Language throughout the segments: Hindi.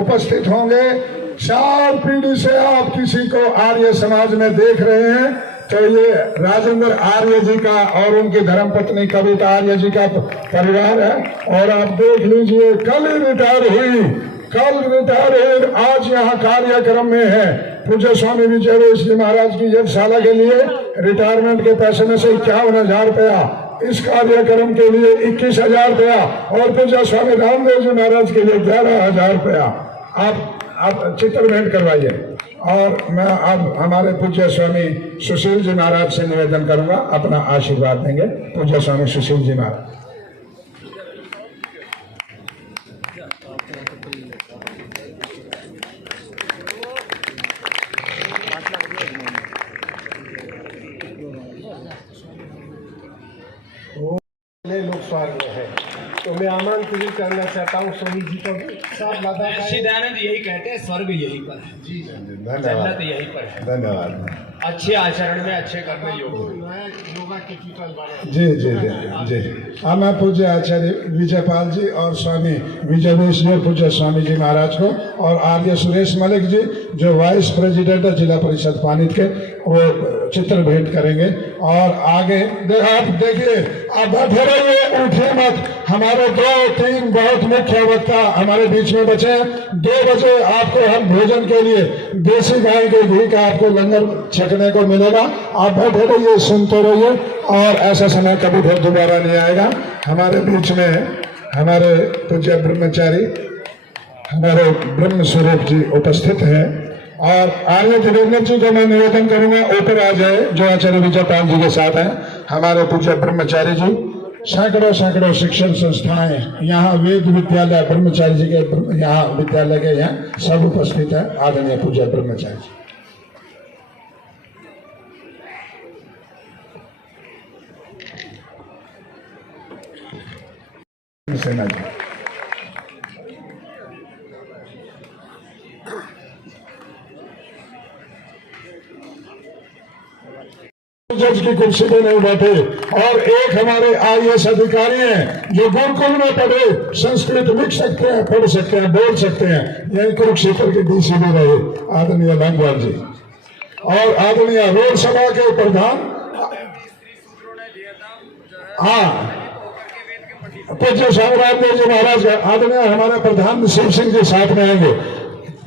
उपस्थित होंगे। 4 पीढ़ी से आप किसी को आर्य समाज में देख रहे हैं तो ये राजेंद्र आर्य जी का और उनकी धर्मपत्नी कविता आर्य जी का परिवार है। और आप देख लीजिए, कल रिटायर हुई, आज यहाँ कार्यक्रम में है। पूज्य स्वामी विजयवेश जी महाराज की यज्ञशाला के लिए रिटायरमेंट के पैसे में से 51,000 रुपया, इस कार्यक्रम के लिए 21,000 रुपया और पूज्य स्वामी रामदेव जी महाराज के लिए 11,000 रुपया आप चित्र भेंट करवाइए। और मैं अब हमारे पूज्य स्वामी सुशील जी महाराज से निवेदन करूंगा, अपना आशीर्वाद देंगे। पूज्य स्वामी सुशील जी महाराज। लोग स्वर्ग में है, तो मैं आमंत्रित करना चाहता हूँ स्वामी जी को। सब लगा दयानंद यही कहते हैं, स्वर्ग यही पर है जी, जन्नत यही पर है। धन्यवाद। अच्छे आचरण में, अच्छे कर्म में योग योगा के टीचर बने। जी जी जी जी। अब मैं पूज्य आचार्य विजयपाल जी और स्वामी विजयवेश जी, पूज्य स्वामी जी महाराज को और आर्य सुरेश मलिक जी जो वाइस प्रेसिडेंट है जिला परिषद पानीत के, वो चित्र भेंट करेंगे। और आगे आप देखिए, आप बैठे रहिए, उठिए मत। हमारे 2-3 बहुत मुख्य वक्ता हमारे बीच में बचे हैं। 2 बजे आपको हम भोजन के लिए देसी गाय के घी का आपको लंगर छकने को मिलेगा। आप बैठे रहिए, सुनते रहिए, और ऐसा समय कभी फिर दोबारा नहीं आएगा। हमारे बीच में हमारे पूज्य ब्रह्मचारी, हमारे ब्रह्म स्वरूप जी उपस्थित हैं। और आर्य देवेंद्र जी को मैं निवेदन करूंगा ऊपर आ जाए, जो आचार्य विजयपाल जी के साथ हैं। हमारे पूज्य ब्रह्मचारी जी, सैकड़ों शिक्षण संस्थाएं यहाँ, वेद विद्यालय ब्रह्मचारी जी के यहाँ विद्यालय के यहाँ सब उपस्थित है। आदरणीय पूज्य ब्रह्मचारी जी। सेना जी, जज की कुर्सी पे नहीं बैठे। और एक हमारे IAS अधिकारी हैं जो गुरुकुल में पढ़े, संस्कृत लिख सकते हैं, पढ़ सकते हैं, बोल सकते हैं, यही कुरुक्षेत्र के DC में रहे, आदरणीय लंगवाल जी। और आदरणीय रोड सभा के प्रधान, हाँ, पूज्य स्वामी रामदेव जी महाराज, आदरणीय हमारे प्रधान शिव सिंह जी साथ में आएंगे।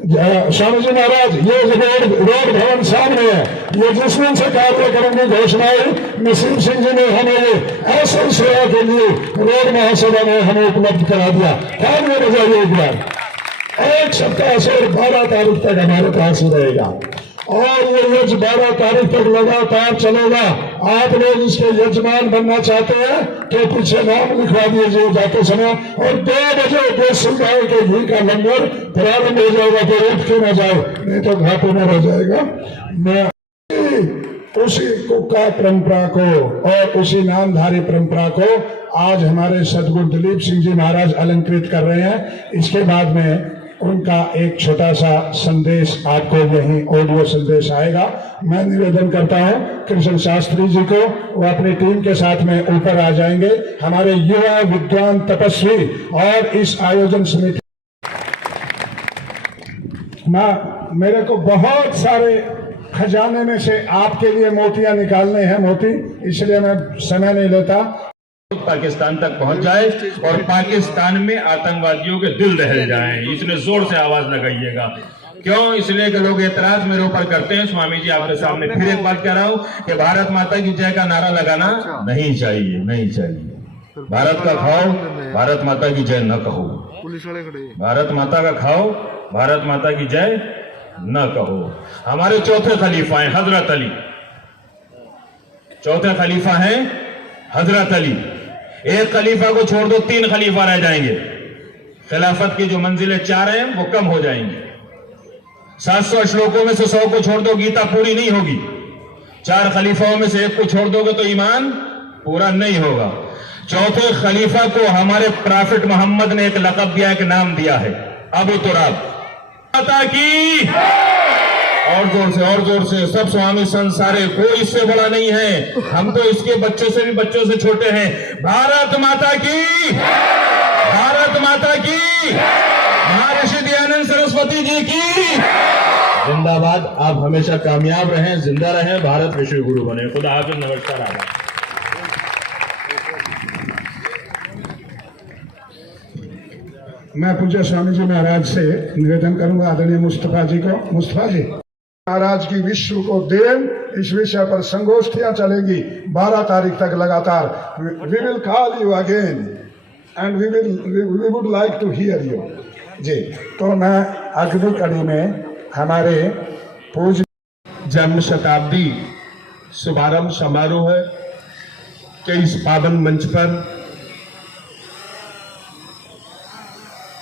स्वामी जी महाराज, ये रोड भवन सामने है, ये जिस दिन से कार्यक्रम की घोषणा हुई, नसीम सिंह जी ने हमें ये ऐसे सेवा के लिए रोड महासभा में हमें उपलब्ध करा दिया। काम में बजाइए एक बार। 1 सप्ताह से 12 तारीख तक हमारे पास ही रहेगा और ये यज्ञ 12 तारीख तक लगातार चलेगा। आप लोग इसके यजमान बनना चाहते हैं तो पीछे नाम लिखवा दीजिए जाते समय। और 2 बजे देसी गाय के घी का लंगर प्रारंभ हो जाएगा, तो उठ के न जाए, नहीं तो घाटे में रह जाएगा। मैं उसी कुक्का परंपरा को और उसी नामधारी परंपरा को आज हमारे सदगुरु दिलीप सिंह जी महाराज अलंकृत कर रहे हैं। इसके बाद में उनका एक छोटा सा संदेश आपको यही ऑडियो संदेश आएगा। मैं निवेदन करता हूं कृष्ण शास्त्री जी को, वो अपनी टीम के साथ में ऊपर आ जाएंगे। हमारे युवा विद्वान तपस्वी और इस आयोजन समिति, मेरे को बहुत सारे खजाने में से आपके लिए मोतियां निकालने हैं, मोती, इसलिए मैं समय नहीं लेता। पाकिस्तान तक पहुंच जाए और पाकिस्तान में आतंकवादियों के दिल दहल जाएं, इसलिए जोर से आवाज लगाइएगा। क्यों? इसलिए कि लोग एतराज मेरे ऊपर करते हैं। स्वामी जी आपके सामने फिर एक बात कह रहा हूं कि भारत माता की जय का नारा लगाना नहीं चाहिए, नहीं चाहिए। भारत का खाओ, भारत माता की जय न कहो। भारत माता का खाओ, भारत माता की जय न कहो। हमारे चौथे खलीफा हैं हजरत अली, चौथे खलीफा हैं हजरत अली। एक खलीफा को छोड़ दो 3 खलीफा रह जाएंगे। खिलाफत की जो मंजिलें 4 हैं वो कम हो जाएंगी। 700 श्लोकों में से 100 को छोड़ दो, गीता पूरी नहीं होगी। 4 खलीफाओं में से 1 को छोड़ दोगे तो ईमान पूरा नहीं होगा। चौथे खलीफा को हमारे प्रॉफिट मोहम्मद ने एक लक़ब दिया, एक नाम दिया है, अबू तुराब। माता की और जोर से सब स्वामी संसारे, कोई इससे बड़ा नहीं है। हम तो इसके बच्चों से भी बच्चों से छोटे हैं। भारत माता की, भारत माता की। महर्षि दयानंद सरस्वती जिंदाबाद। आप हमेशा कामयाब रहें, जिंदा रहें, भारत विश्व गुरु बने। खुदा हाफिज, नमस्कार, आभार। मैं पूज्य स्वामी जी महाराज से निवेदन करूंगा, आदरणीय मुस्तफा जी को। मुस्तफा जी महाराज की विश्व को देन, इस विषय पर संगोष्ठियां चलेंगी 12 तारीख तक लगातार। We will call you again and we would like to hear you जी। तो मैं अगली कड़ी में हमारे पूज्य जन्म शताब्दी शुभारंभ समारोह के इस पावन मंच पर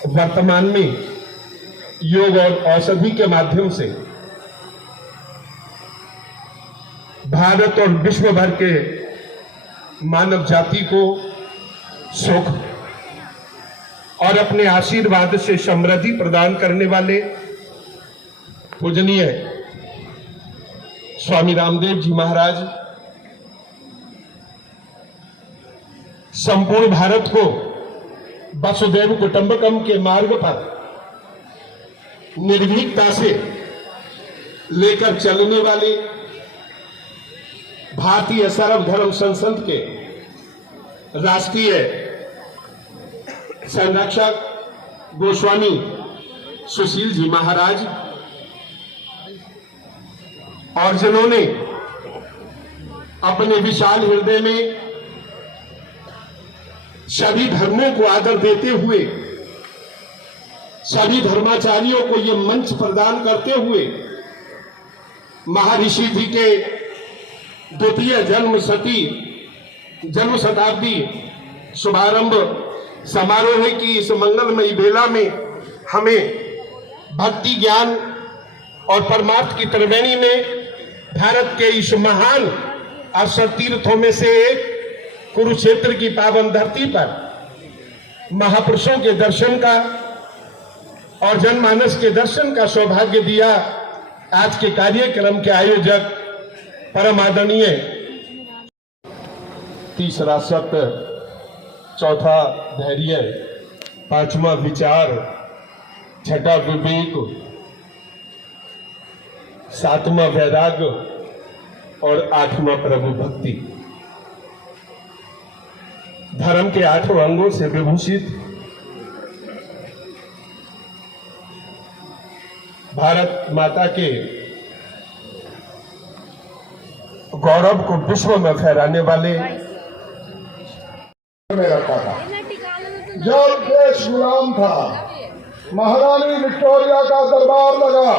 वर्तमान में योग और औषधि के माध्यम से भारत और विश्व भर के मानव जाति को सुख और अपने आशीर्वाद से समृद्धि प्रदान करने वाले पूजनीय स्वामी रामदेव जी महाराज संपूर्ण भारत को वसुधैव कुटुंबकम के मार्ग पर निर्भीकता से लेकर चलने वाले भारतीय सर्वधर्म संसद के राष्ट्रीय संरक्षक गोस्वामी सुशील जी महाराज और जिन्होंने अपने विशाल हृदय में सभी धर्मों को आदर देते हुए, सभी धर्माचार्यों को ये मंच प्रदान करते हुए महर्षि जी के द्वितीय जन्म शताब्दी शुभारंभ समारोह की इस मंगलमयी बेला में हमें भक्ति ज्ञान और परमार्थ की त्रिवेणी में भारत के इस महान अवसर तीर्थों में से एक कुरुक्षेत्र की पावन धरती पर महापुरुषों के दर्शन का और जनमानस के दर्शन का सौभाग्य दिया। आज के कार्यक्रम के आयोजक परम आदरणीय तीसरा सत्य, चौथा धैर्य, पांचवा विचार, छठा विवेक, सातवां वैराग्य और आठवां प्रभु भक्ति, धर्म के 8 अंगों से विभूषित भारत माता के गौरव को विश्व में फहराने वाले में रखा था। जब देश गुलाम था, महारानी विक्टोरिया का दरबार लगा।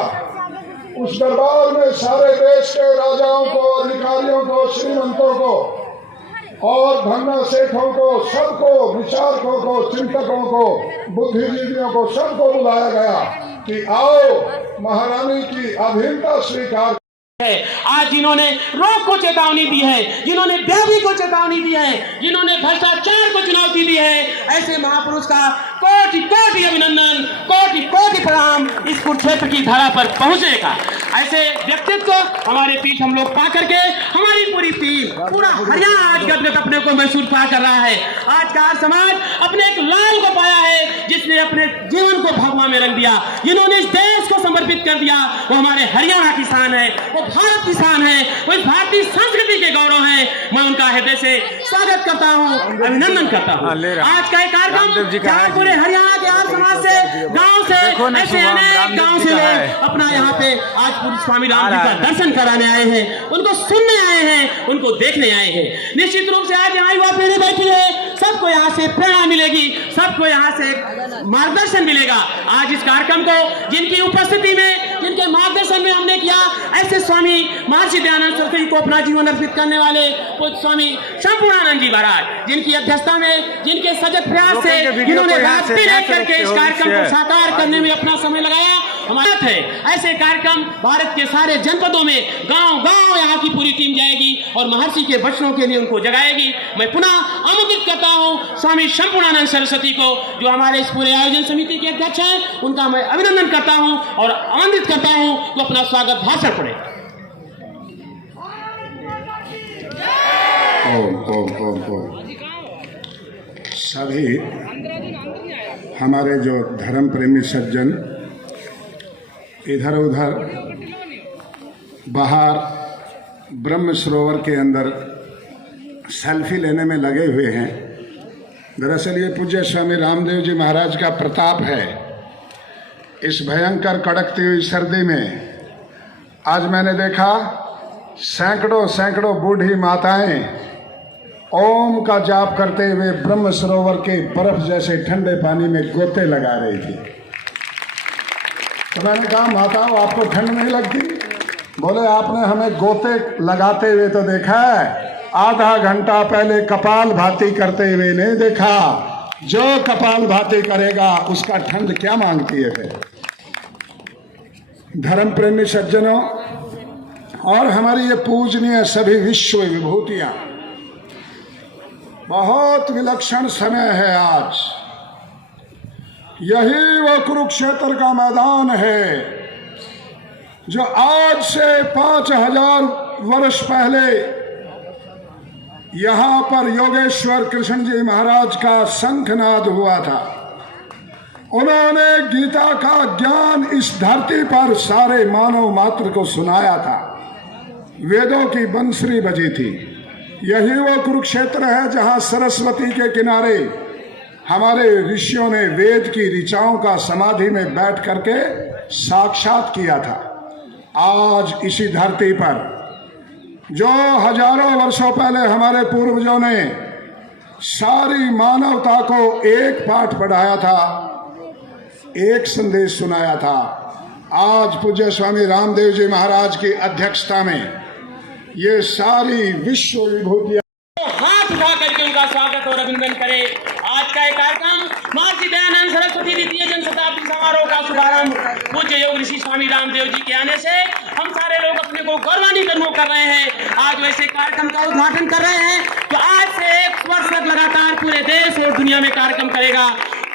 उस दरबार में सारे देश के राजाओं को, अधिकारियों को, श्रीमंतों को और धन्ना सेठों को, सबको, विचारकों को, चिंतकों को, बुद्धिजीवियों को, सबको बुलाया गया कि आओ महारानी की अधीनता स्वीकार। आज जिन्होंने रोग को चेतावनी दी है, जिन्होंने व्याधि को चेतावनी दी है, जिन्होंने भ्रष्टाचार को चुनौती दी है, ऐसे महापुरुष का कोटि कोटि अभिनंदन, कोटि कोटि प्रणाम इस कुरुक्षेत्र की धरा पर पहुंचेगा। ऐसे व्यक्तित्व हमारे पीठ हम लोग पा करके, हमारी पूरी टीम, पूरा हरियाणा आज गदगद अपने को महसूस पा कर रहा है। आज का समाज अपने एक लाल को पाया है जिसने अपने जीवन को भगवा में रंग दिया, जिन्होंने इस देश को समर्पित कर दिया। वो हमारे हरियाणा की शान है, वो भारत की शान है, वो इस भारतीय संस्कृति के गौरव है। मैं उनका हृदय से स्वागत करता हूँ, अभिनंदन करता हूँ। आज का एक कार्यक्रम पूरे हरियाणा के आर्य समाज से, गांव से, ऐसे अनेक गांव से लोग अपना यहाँ पे आज पूज्य स्वामी राम जी का दर्शन कराने आए हैं, उनको सुनने आए हैं, उनको देखने आए हैं। निश्चित रूप से आज यहाँ युवा पीढ़ी बैठी है, सबको यहाँ से प्रेरणा मिलेगी, सबको यहाँ से मार्गदर्शन मिलेगा। आज इस कार्यक्रम को जिनकी उपस्थिति में, जिनके मार्गदर्शन में हमने किया, ऐसे स्वामी महर्षि दयानंद सरस्वती को अपना जीवन अर्पित करने वाले पूज्य स्वामी संपूर्णानंद जी महाराज, जिनकी अध्यक्षता में, जिनके सजग प्रयास से, जिन्होंने रात दिन एक करके इस कार्यक्रम को साकार करने में अपना समय लगाया, हमारा है। ऐसे कार्यक्रम भारत के सारे जनपदों में गांव गांव यहाँ की पूरी टीम जाएगी और महर्षि के वचनों के लिए उनको जगाएगी। मैं पुनः आमंत्रित करता हूँ स्वामी संपूर्णानंद सरस्वती को, जो हमारे इस पूरे आयोजन समिति के अध्यक्ष हैं, उनका मैं अभिनंदन करता हूँ और आमंत्रित करता हूँ कि अपना स्वागत भाषण पढ़े। सभी हमारे जो धर्म प्रेमी सज्जन इधर उधर बाहर ब्रह्म सरोवर के अंदर सेल्फी लेने में लगे हुए हैं। दरअसल ये पूज्य स्वामी रामदेव जी महाराज का प्रताप है। इस भयंकर कड़कती हुई सर्दी में आज मैंने देखा सैकड़ों सैकड़ों बूढ़ी माताएं ओम का जाप करते हुए ब्रह्म सरोवर के बर्फ जैसे ठंडे पानी में गोते लगा रही थी। तो मैंने कहा माताओं आपको ठंड नहीं लगती? बोले आपने हमें गोते लगाते हुए तो देखा है, आधा घंटा पहले कपाल भाती करते हुए नहीं देखा। जो कपाल भाती करेगा उसका ठंड क्या मांगती है फिर। धर्म प्रेमी सज्जनों और हमारी ये पूजनीय सभी विश्व विभूतियां, बहुत विलक्षण समय है आज। यही वो कुरुक्षेत्र का मैदान है जो आज से 5000 वर्ष पहले यहां पर योगेश्वर कृष्ण जी महाराज का शंखनाद हुआ था। उन्होंने गीता का ज्ञान इस धरती पर सारे मानव मात्र को सुनाया था। वेदों की बंसुरी बजी थी। यही वो कुरुक्षेत्र है जहां सरस्वती के किनारे हमारे ऋषियों ने वेद की ऋचाओं का समाधि में बैठ करके साक्षात किया था। आज इसी धरती पर जो हजारों वर्षों पहले हमारे पूर्वजों ने सारी मानवता को एक पाठ पढ़ाया था, एक संदेश सुनाया था, आज पूज्य स्वामी रामदेव जी महाराज की अध्यक्षता में ये सारी विश्व विभूतियां हाथ उठा करके उनका स्वागत और अभिनंदन करें। आज का एक कार्यक्रम महर्षि दयानंद सरस्वती द्वितीय जन शताब्दी समारोह का शुभारंभ पूज्य योग ऋषि स्वामी रामदेव जी के आने से हम सारे लोग अपने को गौरवान्वित अनुभव कर रहे हैं। आज वैसे कार्यक्रम का उद्घाटन कर रहे हैं तो आज से 1 वर्ष तक लगातार पूरे देश और दुनिया में कार्यक्रम करेगा।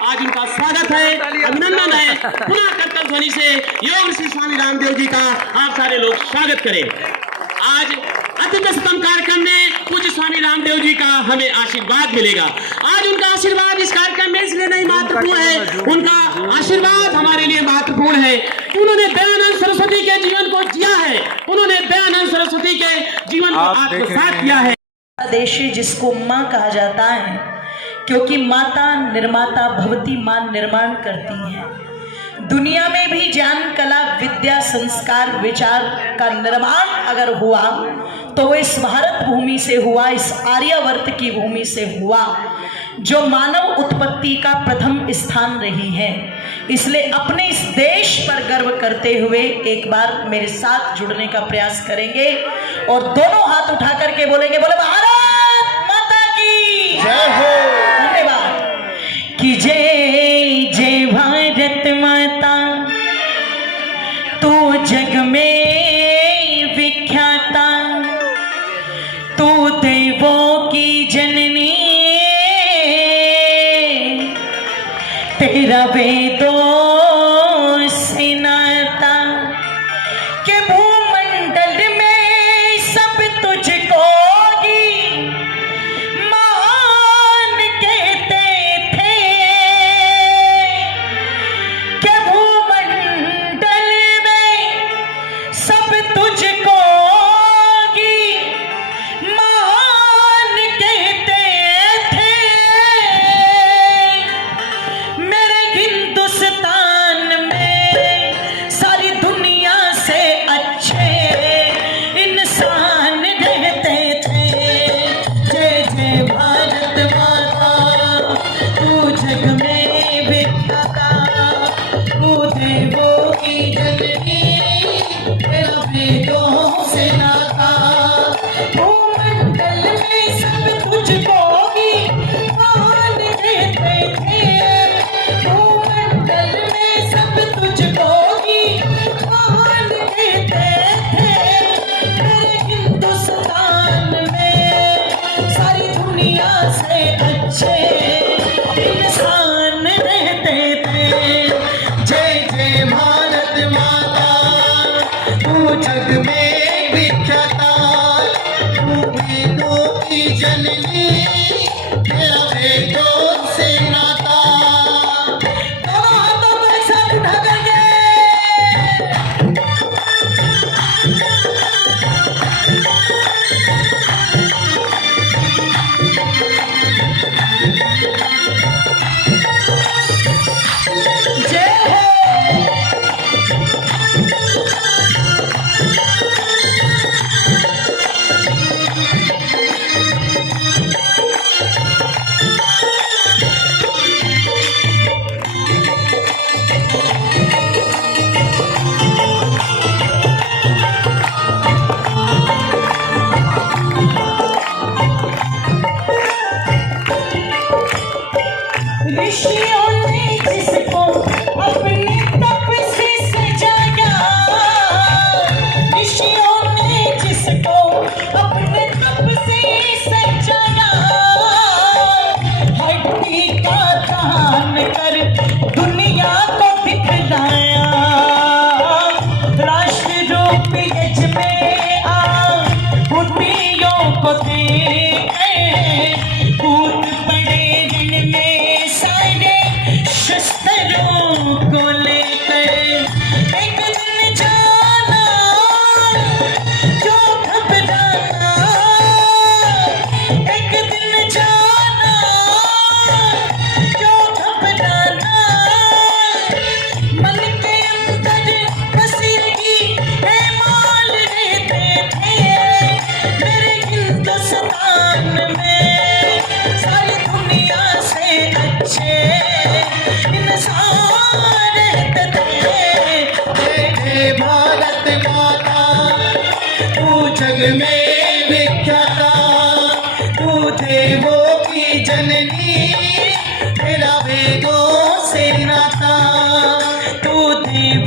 आज उनका स्वागत है, अभिनंदन है। पुनः कर्तव्य ध्वनि से योग ऋषि स्वामी रामदेव जी का आप सारे लोग स्वागत करें। आज अतिव्यस्तम कार्यक्रम में पूज्य स्वामी रामदेव जी का हमें आशीर्वाद मिलेगा। आज उनका आशीर्वाद इस कार्यक्रम में इसलिए नहीं महत्वपूर्ण है, उनका आशीर्वाद हमारे लिए महत्वपूर्ण है। उन्होंने दयानंद सरस्वती के जीवन को जिया है, उन्होंने दयानंद सरस्वती के जीवन को आत्मसात किया है। देश जिसको माँ कहा जाता है, क्योंकि माता निर्माता भवती, माँ निर्माण करती है। दुनिया में भी ज्ञान, कला, विद्या, संस्कार, विचार का निर्माण अगर हुआ तो वो इस भारत भूमि से हुआ, इस आर्यावर्त की भूमि से हुआ जो मानव उत्पत्ति का प्रथम स्थान रही है। इसलिए अपने इस देश पर गर्व करते हुए एक बार मेरे साथ जुड़ने का प्रयास करेंगे और दोनों हाथ उठा करके बोलेंगे, बोले भारत माता की जय हो। धन्यवाद। कि जय जय भारत माता, तू जग में विख्याता, तू देवों की जननी, तेरा वेदों से नाता, के भूमंडल में सब तुझको ही महान कहते थे, के भूमंडल में सब तुझको ही महान कहते थे। मेरे हिंदुस्तान में सारी दुनिया से अच्छे इंसान रहते थे। जय जय भारत माता, तू जग में विख्याता, तू देवों की जननी, तेरा वेदों से नाता, भूमंडल में सब तुझको ही महान कहते थे, भूमंडल में सब तुझको ही महान कहते थे। मेरे हिंदुस्तान में सारी दुनिया से अच्छे इंसान रहते थे। जय जय भारत माता, तू जग में विख्याता, तू वेदों की जननी, तेरा वेदों से नाता। दोनों हाथों को एक साथ उठा करके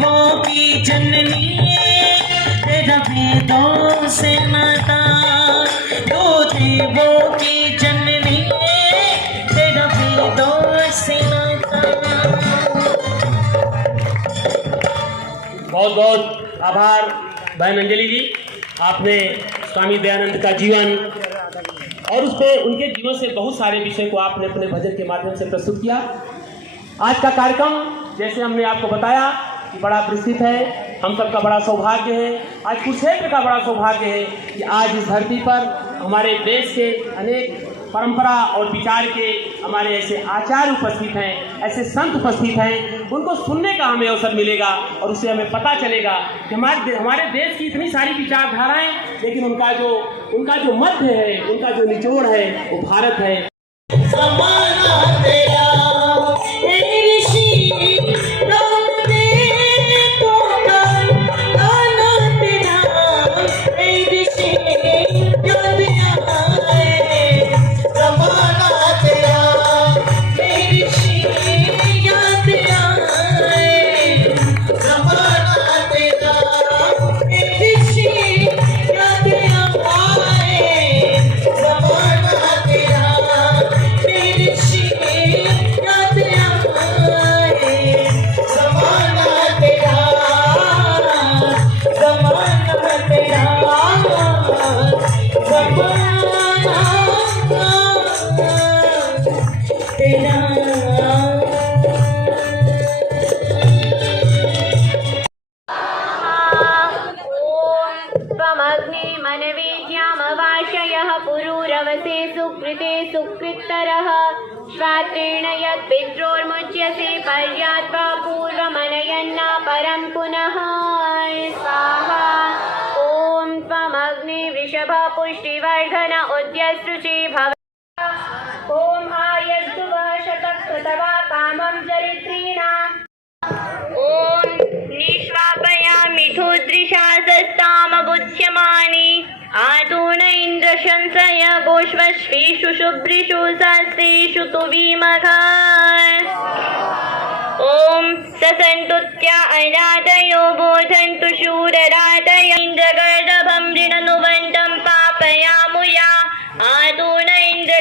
देवों की जननी तेरा वेदों से नाता, तू देवों की जननी तेरा वेदों से नाता। बहुत बहुत आभार बहन अंजलि जी, आपने स्वामी दयानंद का जीवन और उस पे उनके जीवन से बहुत सारे विषय को आपने अपने भजन के माध्यम से प्रस्तुत किया। आज का कार्यक्रम जैसे हमने आपको बताया कि बड़ा प्रसिद्ध है, हम सबका बड़ा सौभाग्य है, आज कुरुक्षेत्र का बड़ा सौभाग्य है कि आज इस धरती पर हमारे देश के अनेक परंपरा और विचार के हमारे ऐसे आचार्य उपस्थित हैं, ऐसे संत उपस्थित हैं, उनको सुनने का हमें अवसर मिलेगा और उससे हमें पता चलेगा कि हमारे देश की इतनी सारी विचारधाराएं, लेकिन उनका जो मध्य है, उनका जो निचोड़ है वो भारत है। पुरूरवसे सुकृते सुकृतरः श्वात्रेण यत् पित्रोर्मुच्यसे पर्यात्वा पूर्वमनयन्ना परं पुनः स्वाहा। ॐ त्वमग्नि वृषभ पुष्टिवर्धन उद्यसृचे भव। ॐ आयस्तु वः शतक्रतवा कामं चरित्रीणाम्। ॐ निष्वापयामि धूद्रिशासस्तामबुध्यमानि आदून इन्द्रशंसय गोष्वश्वेषु शुभ्रिषु सहस्रेषु तुवीमघा। ॐ ससन्तुत्या अनादयो बोधन्तु शूररादय इन्द्रगर्दभं ऋणनुबन्धं पापयामुया आदून इन्द्र।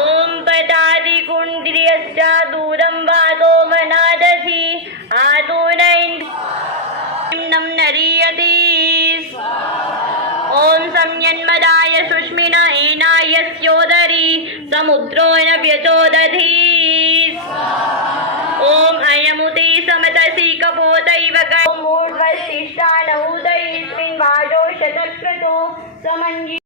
ॐ पदादिकुण्ड्रियश्च दूरं वादो वनादधि आदून इन्द्रं नरीयति। ॐ संयन्मदाय सुष्मिन एनायस्योदरी समुद्रो न व्यचोदधि। ॐ अयमुते समतसि कपोतैव मूर्ध्वस्तिष्ठानौदयस्मिन् वाजो शतक्रतो समञ्जि।